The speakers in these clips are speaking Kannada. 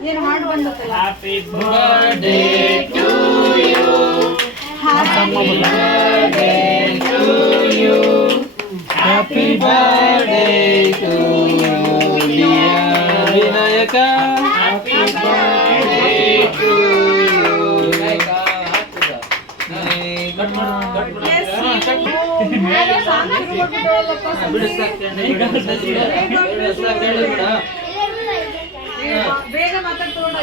Happy birthday to you. Happy birthday to you. Happy birthday to you, dear Vinayaka. Happy birthday to you. ಬೇಗ ಮಾತಾಡ್ಕೊಂಡು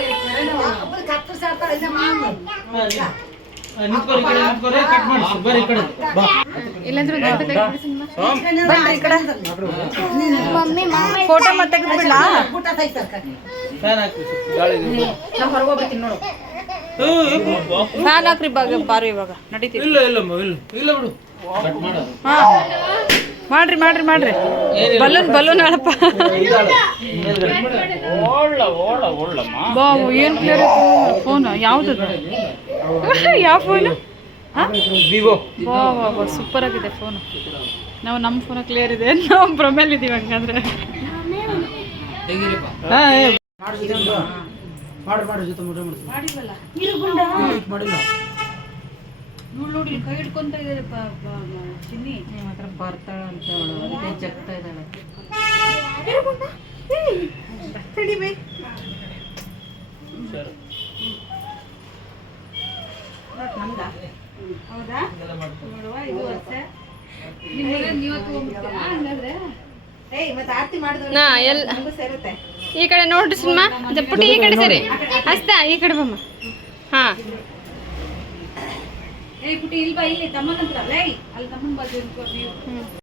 ಫೋಟೋ ಮತ್ತೆ ಹೊರಗೋಗ್ತೀನಿ ನೋಡು ಫ್ಯಾನ್ ಹಾಕ್ರಿ ಬಾರು ಇವಾಗ ನಡೀತೀವಿ ಹಾ ಮಾಡ್ರಿ ಮಾಡ್ರಿ ಮಾಡ್ರಿ ಬಲೂನ್ ಬಲೂನ್ ಹೇಳಪ್ಪ ಏನ್ ಕ್ಲಿಯರ್ ಫೋನ್ ಯಾವ್ದು ಯಾವ ಫೋನು ವಿವೋ ಸೂಪರ್ ಆಗಿದೆ ಫೋನು ನಾವು ನಮ್ಮ ಫೋನ್ ಕ್ಲಿಯರ್ ಇದೆ ನಾವು ಪ್ರೊಮೇಲ್ ಇದೀವಿ ಹಂಗಂದ್ರೆ ನೋಡಿ ಕೈ ಹಿಡ್ಕೊಂತ ಇದ್ದಾರೆ ಚಿನ್ನಿ ಮಾತ್ರ ಬರ್ತಾಳ ಅಂತ ಅದಕ್ಕೆ ಜಗ್ತಾ ಇದ್ದಾಳೆ ಹೌದಾ ನೋಡುವ ಇದು ವರ್ಷ ಈ ಕಡೆ ನೋಡ್ರಿ ಸಿನಿಮಾ ಪುಟ್ಟಿ ಈ ಕಡೆ ಸರಿ ಅಸ್ತಾ ಈ ಕಡೆ ಬಮ್ಮ ಹಾ ಪುಟ್ಟಿ ಇಲ್ಲಿ ಬಾ ಇಲ್ಲಿ ತಮ್ಮನ ಹತ್ರ ಅಲ್ಲಿ ತಮ್ಮನ ಬಾಜು